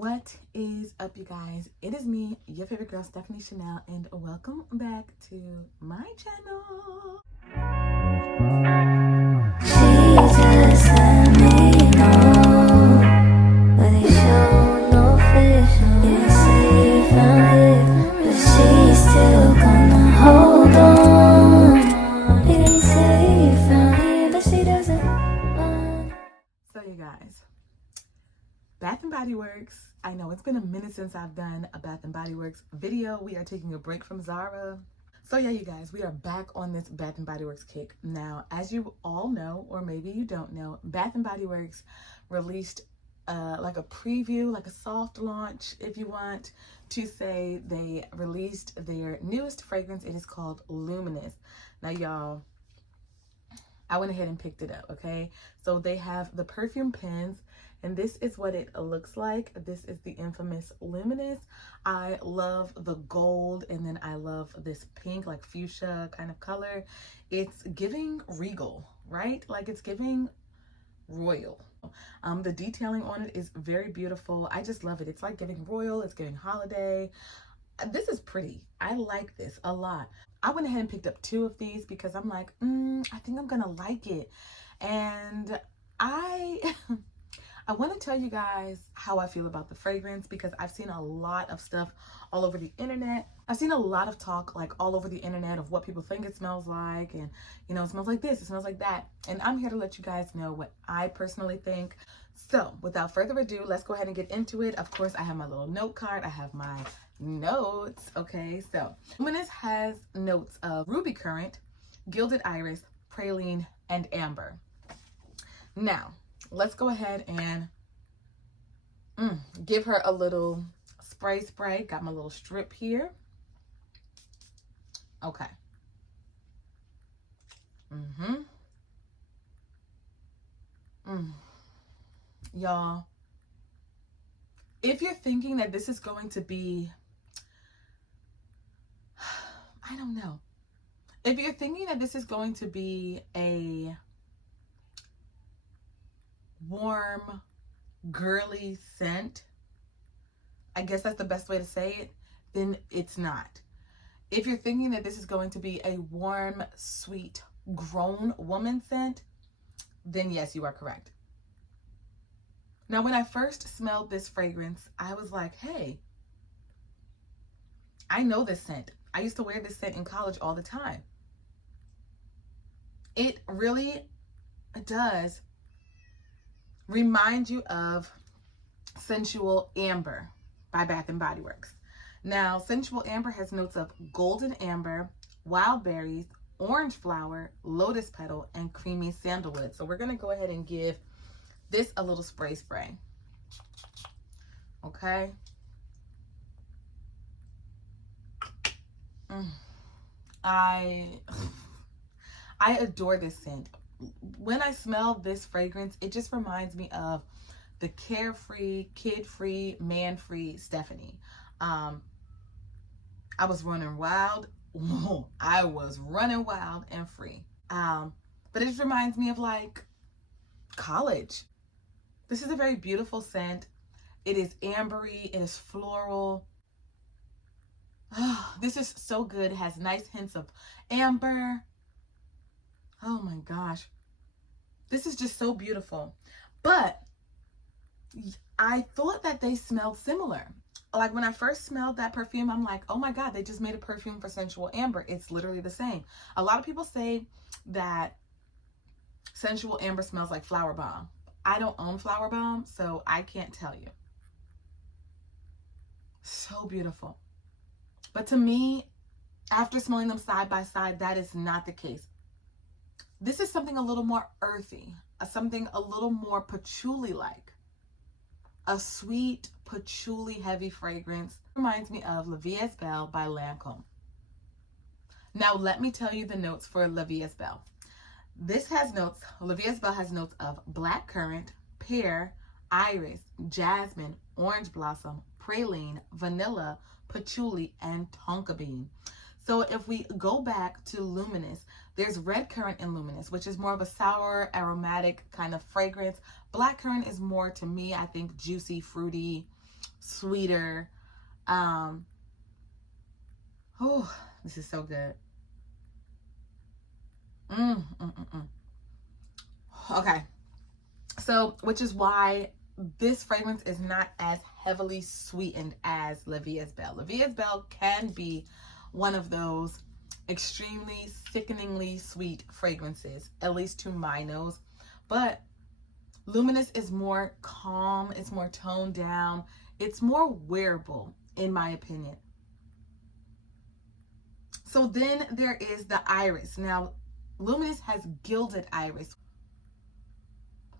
What is up, you guys? It is me, your favorite girl, Stephanie Shanell, and welcome back to my channel. She just let me know, but they show no vision. Didn't say you found it, but she's still gonna hold on. Didn't say you found it, but she doesn't want. So you guys, Bath and Body Works. I know it's been a minute since I've done a Bath and Body Works video. We are taking a break from Zara. So yeah, you guys, we are back on this Bath and Body Works kick. Now, as you all know, or maybe you don't know, Bath and Body Works released like a preview, like a soft launch, if you want to say. They released their newest fragrance. It is called Luminous. Now, y'all, I went ahead and picked it up, okay? So they have the perfume pens, and this is what it looks like. This is the infamous Luminous. I love the gold, and then I love this pink, like fuchsia kind of color. It's giving regal, right? Like it's giving royal. The detailing on it is very beautiful. I just love it. It's like giving royal, it's giving holiday. This is pretty. I like this a lot. I went ahead and picked up 2 of these because I'm like, I think I'm gonna like it. And I want to tell you guys how I feel about the fragrance, because I've seen a lot of stuff all over the internet. I've seen a lot of talk like all over the internet of what people think it smells like, and you know, it smells like this, it smells like that. And I'm here to let you guys know what I personally think. So without further ado, let's go ahead and get into it. Of course, I have my little note card. I have my notes. Okay, so Luminous has notes of ruby currant, gilded iris, praline, and amber. Now, let's go ahead and give her a little spray. Got my little strip here. Okay. Y'all, if you're thinking that this is going to be, I don't know. If you're thinking that this is going to be a warm, girly scent, I guess that's the best way to say it, then it's not. If you're thinking that this is going to be a warm, sweet, grown woman scent, then yes, you are correct. Now, when I first smelled this fragrance, I was like, hey, I know this scent. I used to wear this scent in college all the time. It really does remind you of Sensual Amber by Bath and Body Works. Now, Sensual Amber has notes of golden amber, wild berries, orange flower, lotus petal, and creamy sandalwood. So we're going to go ahead and give this a little spray. Okay. I adore this scent. When I smell this fragrance, it just reminds me of the carefree, kid-free, man-free Stephanie. I was running wild. I was running wild and free. But it just reminds me of like college. This is a very beautiful scent. It is ambery. It is floral. This is so good. It has nice hints of amber. Oh my gosh. This is just so beautiful. But I thought that they smelled similar. Like when I first smelled that perfume, I'm like, oh my God, they just made a perfume for Sensual Amber. It's literally the same. A lot of people say that Sensual Amber smells like Flower Bomb. I don't own Flower Bomb, so I can't tell you. So beautiful. But to me, after smelling them side by side, that is not the case. This is something a little more earthy, something a little more patchouli-like. A sweet, patchouli-heavy fragrance. Reminds me of La Vie Est Belle by Lancôme. Now, let me tell you the notes for La Vie Est Belle. This has notes, La Vie Est Belle has notes of black currant, pear, iris, jasmine, orange blossom, praline, vanilla, patchouli, and tonka bean. So if we go back to Luminous, there's red currant in Luminous, which is more of a sour, aromatic kind of fragrance. Black currant is more, to me, I think, juicy, fruity, sweeter. Oh, this is so good. Okay, so which is why this fragrance is not as heavily sweetened as La Vie's Belle. La Vie's Belle can be one of those extremely sickeningly sweet fragrances, at least to my nose, but Luminous is more calm, it's more toned down, it's more wearable in my opinion. So then there is the iris. Now, Luminous has gilded iris.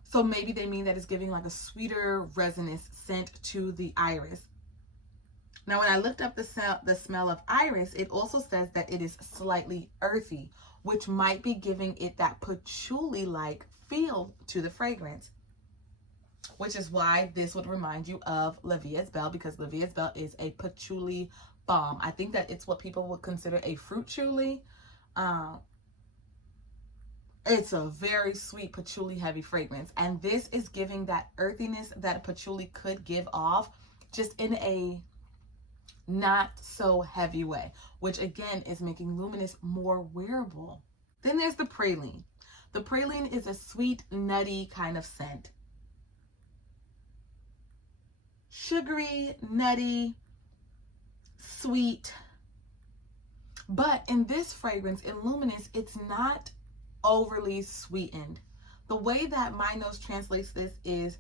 So maybe they mean that it's giving like a sweeter resinous scent to the iris. Now, when I looked up the smell of iris, it also says that it is slightly earthy, which might be giving it that patchouli-like feel to the fragrance, which is why this would remind you of La Vie's Belle, because La Vie's Belle is a patchouli bomb. I think that it's what people would consider a fruit chouli. It's a very sweet patchouli heavy fragrance, and this is giving that earthiness that a patchouli could give off, just in a not so heavy way, which again is making Luminous more wearable. Then there's the praline. The praline is a sweet, nutty kind of scent. Sugary, nutty, sweet. But in this fragrance, in Luminous, it's not overly sweetened. The way that my nose translates this is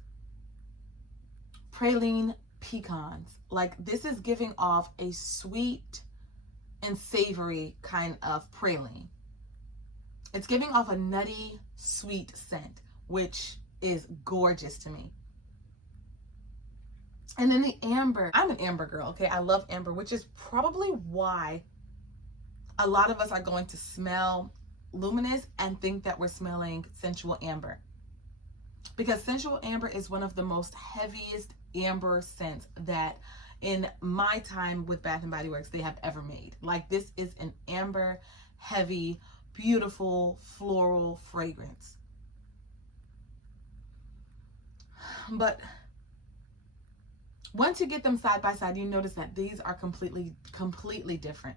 praline pecans. Like, this is giving off a sweet and savory kind of praline. It's giving off a nutty, sweet scent, which is gorgeous to me. And then the amber. I'm an amber girl, okay? I love amber, which is probably why a lot of us are going to smell Luminous and think that we're smelling sensual amber. Because sensual amber is one of the most heaviest amber scents that in my time with Bath and Body Works they have ever made. Like, this is an amber heavy, beautiful floral fragrance. But once you get them side by side, you notice that these are completely different.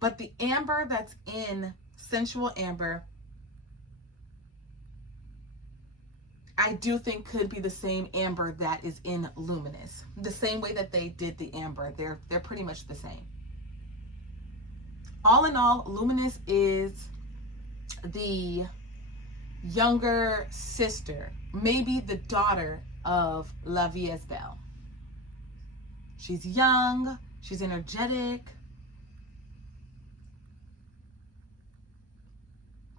But the amber that's in sensual amber, I do think could be the same amber that is in Luminous. The same way that they did the amber, they're pretty much the same. All in all, Luminous is the younger sister, maybe the daughter of La Vie's Belle. She's young, she's energetic,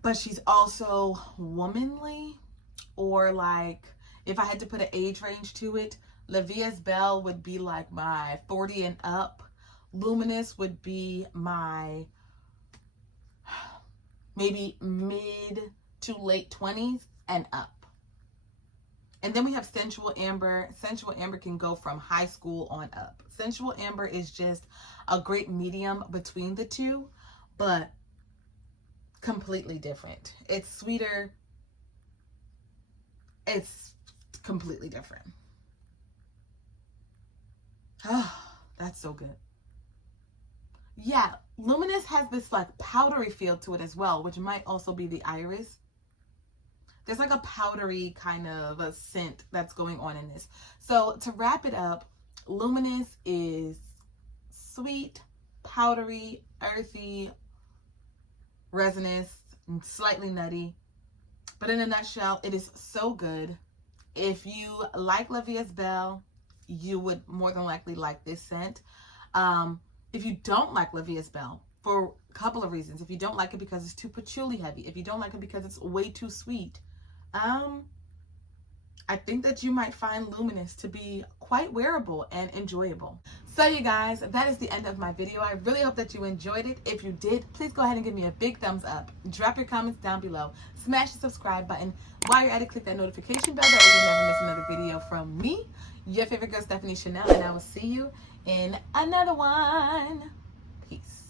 but she's also womanly. Or, like, if I had to put an age range to it, La Vie's Belle would be like my 40 and up. Luminous would be my maybe mid to late 20s and up. And then we have sensual amber. Sensual amber can go from high school on up. Sensual amber is just a great medium between the two, but completely different. It's sweeter. It's completely different. Oh, that's so good. Yeah, Luminous has this like powdery feel to it as well, which might also be the iris. There's like a powdery kind of a scent that's going on in this. So to wrap it up, Luminous is sweet, powdery, earthy, resinous, and slightly nutty. But in a nutshell, it is so good. If you like La Vie's Belle, you would more than likely like this scent. If you don't like La Vie's Belle, for a couple of reasons. If you don't like it because it's too patchouli heavy, if you don't like it because it's way too sweet, I think that you might find Luminous to be quite wearable and enjoyable. So you guys, that is the end of my video. I really hope that you enjoyed it. If you did, please go ahead and give me a big thumbs up. Drop your comments down below. Smash the subscribe button. While you're at it, click that notification bell. That way you'll never miss another video from me, your favorite girl, Stephanie Shanell, and I will see you in another one. Peace.